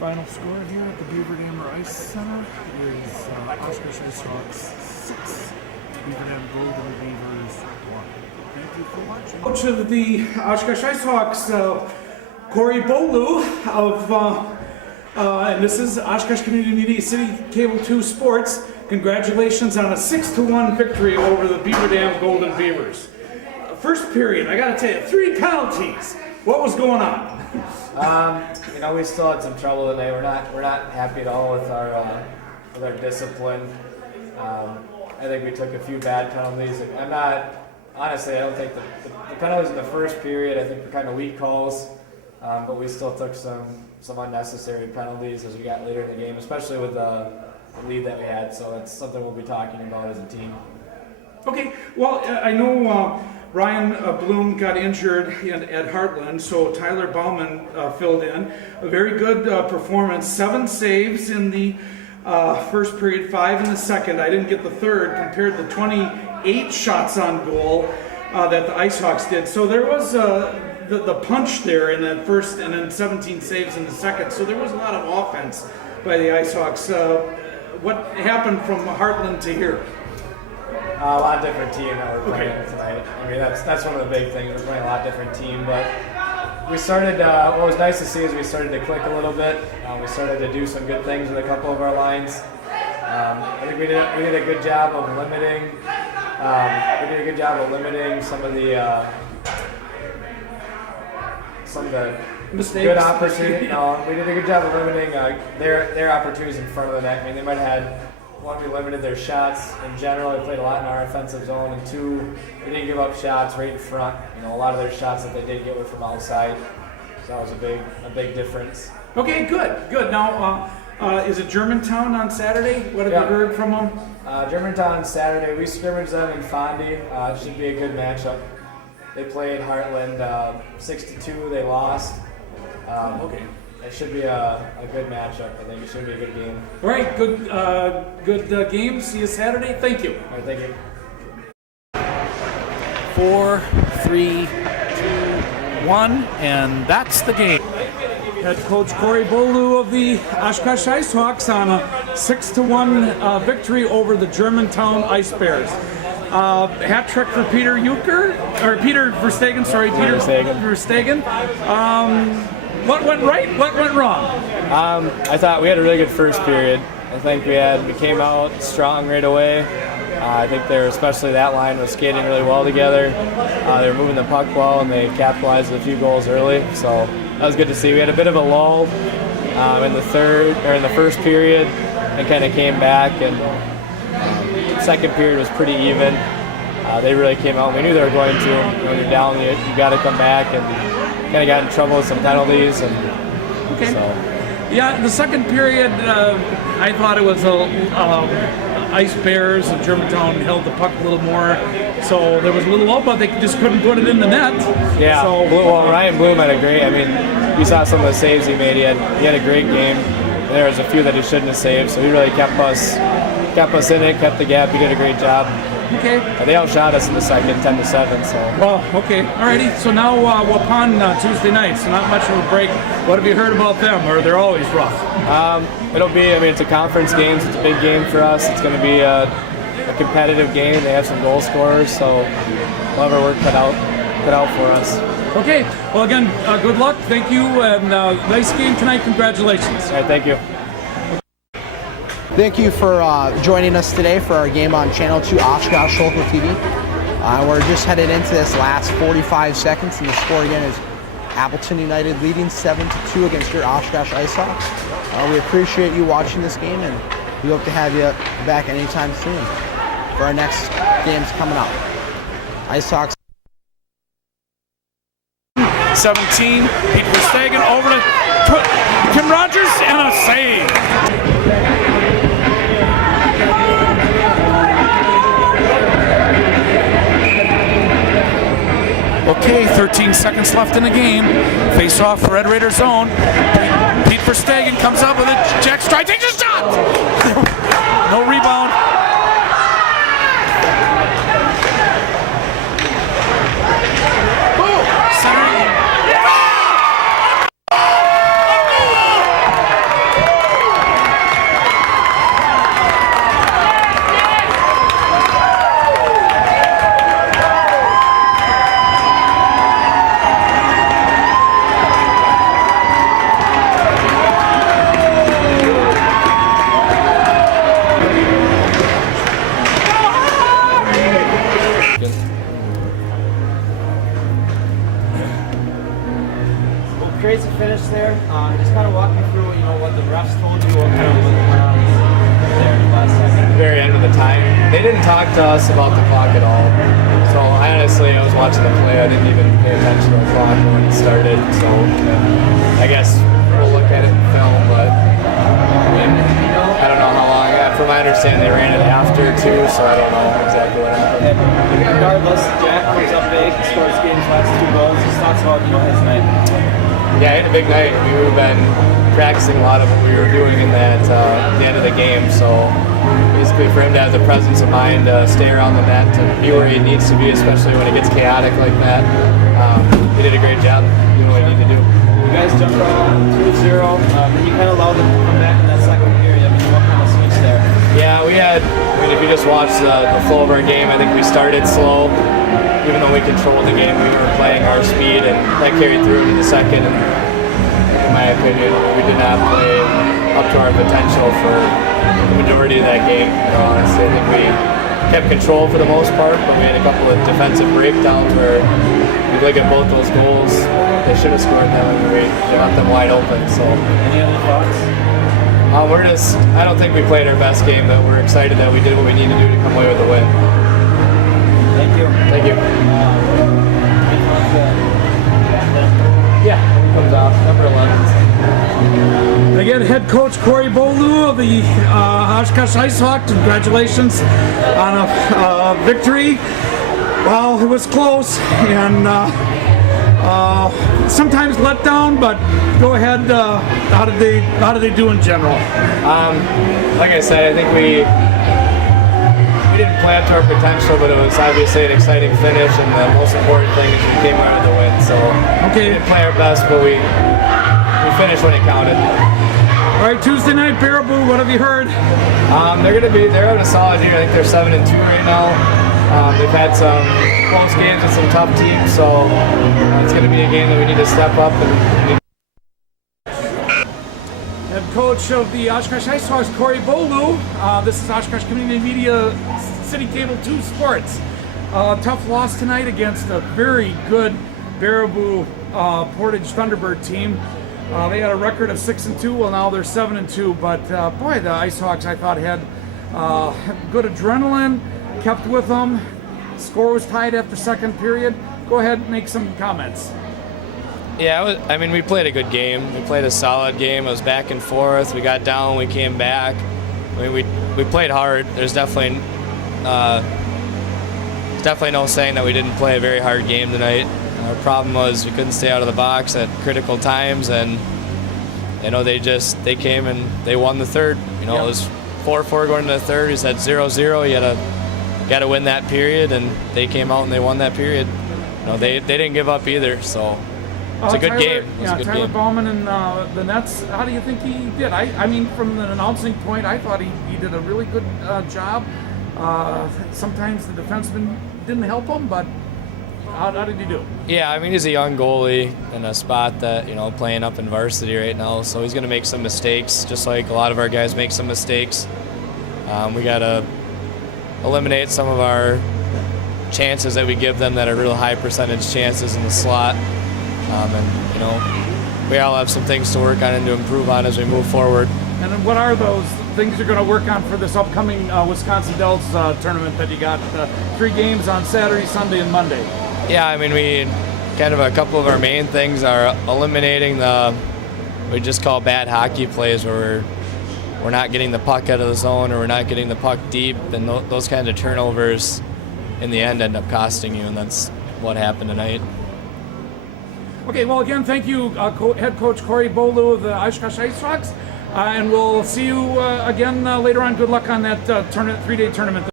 Final score here at the Beaver Dam Ice Center is Oshkosh Ice Hawks 6, Beaver Dam Golden Beavers 1. Thank you for watching. Coach of the Oshkosh Ice Hawks, Corey Bolu and this is Oshkosh Community Media City Cable 2 Sports. Congratulations on a 6-1 victory over the Beaver Dam Golden Beavers. First period, I gotta tell you, 3 penalties. What was going on? We still had some trouble today. We're not happy at all with our discipline. I think we took a few bad penalties. Honestly, I don't think the penalties in the first period, I think were kind of weak calls, but we still took some unnecessary penalties as we got later in the game, especially with the lead that we had. So that's something we'll be talking about as a team. Okay, well, I know Ryan Bloom got injured at Heartland, so Tyler Bauman filled in. A very good performance, 7 saves in the first period, 5 in the second. I didn't get the third compared to 28 shots on goal that the Ice Hawks did. So there was the punch there in that first, and then 17 saves in the second. So there was a lot of offense by the Ice Hawks. What happened from Heartland to here? A lot different team that we're playing tonight. I mean, that's one of the big things. We're playing a lot different team, but we started. What was nice to see is we started to click a little bit. We started to do some good things with a couple of our lines. I think we did a good job of limiting. Some of the mistakes. Good opportunity. No, we did a good job of limiting their opportunities in front of the net. I mean, they might have had. 1, we limited their shots in general. They played a lot in our offensive zone, and 2, we didn't give up shots right in front. A lot of their shots that they did get were from outside. So that was a big difference. Okay, good. Now, is it Germantown on Saturday? What have you heard from them? Germantown on Saturday. We scrimmaged them in Fondy. It should be a good matchup. They played Heartland 6-2. They lost. Okay. It should be a good matchup. I think it should be a good game. All right, good game. See you Saturday. Thank you. All right, thank you. 4, 3, 2, 1, and that's the game. Head coach Corey Bolu of the Oshkosh Ice Hawks on a 6-1 victory over the Germantown Ice Bears. Hat trick for Peter Verstegen. Sorry, Peter Verstegen. What went right? What went wrong? I thought we had a really good first period. I think we came out strong right away. I think especially that line was skating really well together. They were moving the puck well, and they capitalized with a few goals early. So that was good to see. We had a bit of a lull in the first period, and kind of came back. And second period was pretty even. They really came out. We knew they were going to. When you're down, you got to come back and. Kind of got in trouble with some penalties, and Yeah, the second period, I thought it was Ice Bears and Germantown held the puck a little more, so there was a little low, but they just couldn't put it in the net. Yeah. So Ryan Bloom had a great. I mean, you saw some of the saves he made. He had a great game. There was a few that he shouldn't have saved, so he really kept us in it, kept the gap. He did a great job. Okay. They outshot us in the second, 10-7. So. Well, okay, alrighty. So now Waupun Tuesday night. So not much of a break. What have you heard about them? Or they're always rough? It's a conference game. So it's a big game for us. It's going to be a competitive game. They have some goal scorers, so we'll have our work cut out for us. Okay. Well, again, good luck. Thank you, and nice game tonight. Congratulations. All right. Thank you. Thank you for joining us today for our game on Channel 2 Oshkosh Local TV. We're just headed into this last 45 seconds, and the score again is Appleton United leading 7-2 against your Oshkosh Ice Hawks. We appreciate you watching this game, and we hope to have you back anytime soon for our next games coming up. Ice Hawks. 17, Pete Verstegen over to Tim Rogers, and a save. Okay, 13 seconds left in the game. Face off for Red Raider zone. Pete Verstegen comes up with a jack strike, takes a shot! No rebound. creates a finish there. Just kind of walk me through, what the refs told you, what kind of went on there in the last second. At the very end of the time, they didn't talk to us about the clock at all. So I was watching the play. I didn't even pay attention to the clock when it started. So I guess we'll look at it in film, but I don't know how long. From my understanding, they ran it after too, so I don't know exactly what happened. Regardless, Jack comes up big, scores game's last 2 goals. Just thoughts about his night. Yeah, he had a big night. We've been practicing a lot of what we were doing in that the end of the game. So basically, for him to have the presence of mind to stay around the net and be where he needs to be, especially when it gets chaotic like that, he did a great job doing what he needed to do. You guys jumped on 2-0, and you kind of allowed them to come back in that second period. What kind of switch there? Yeah, if you just watch the flow of our game, I think we started slow. Even though we controlled the game, we were playing our speed, and that carried through into the second. And in my opinion, we did not play up to our potential for the majority of that game. Honestly, I think we kept control for the most part, but we had a couple of defensive breakdowns where you look at both those goals, they should have scored them, and we left them wide open. So, any other thoughts? I don't think we played our best game, but we're excited that we did what we need to do to come away with a win. Thank you. Thank you. Yeah, comes off, number 11. Again, head coach Corey Bolu of the Oshkosh Ice Hawks. Congratulations on a victory. Well, it was close and sometimes let down, but go ahead. How did they do in general? Like I said, I think we didn't play up to our potential, but it was obviously an exciting finish, and the most important thing is we came out with the win. So we didn't play our best, but we finished when it counted. All right, Tuesday night, Baraboo. What have you heard? They're having a solid year. I think they're 7-2 right now. They've had some close games with some tough teams, so it's going to be a game that we need to step up and. Head coach of the Oshkosh Ice Hawks, Corey Bolu. This is Oshkosh Community Media, City Cable 2 Sports. Tough loss tonight against a very good Baraboo Portage Thunderbird team. They had a record of 6-2. Well, now they're 7-2. But boy, the Ice Hawks, I thought, had good adrenaline, kept with them. Score was tied at the second period. Go ahead and make some comments. Yeah, we played a good game. We played a solid game. It was back and forth. We got down, we came back. We played hard. There's definitely no saying that we didn't play a very hard game tonight. Our problem was we couldn't stay out of the box at critical times, and they came and they won the third. It was 4-4 going into the third. We said 0-0. You got to win that period, and they came out and they won that period. They didn't give up either. So. It's a good game. Tyler Bauman and the Nets, how do you think he did? From the announcing point, I thought he did a really good job. Sometimes the defenseman didn't help him, but how did he do? Yeah, he's a young goalie in a spot that, playing up in varsity right now, so he's going to make some mistakes, just like a lot of our guys make some mistakes. We got to eliminate some of our chances that we give them that are real high percentage chances in the slot. We all have some things to work on and to improve on as we move forward. And what are those things you're going to work on for this upcoming Wisconsin Dells tournament that you got 3 games on Saturday, Sunday, and Monday? Yeah, we kind of a couple of our main things are eliminating we just call bad hockey plays where we're not getting the puck out of the zone or we're not getting the puck deep, and those kinds of turnovers in the end up costing you, and that's what happened tonight. Okay, well, again, thank you, head coach Corey Bolu of the Oshkosh Ice Hawks, and we'll see you again later on. Good luck on that 3-day tournament.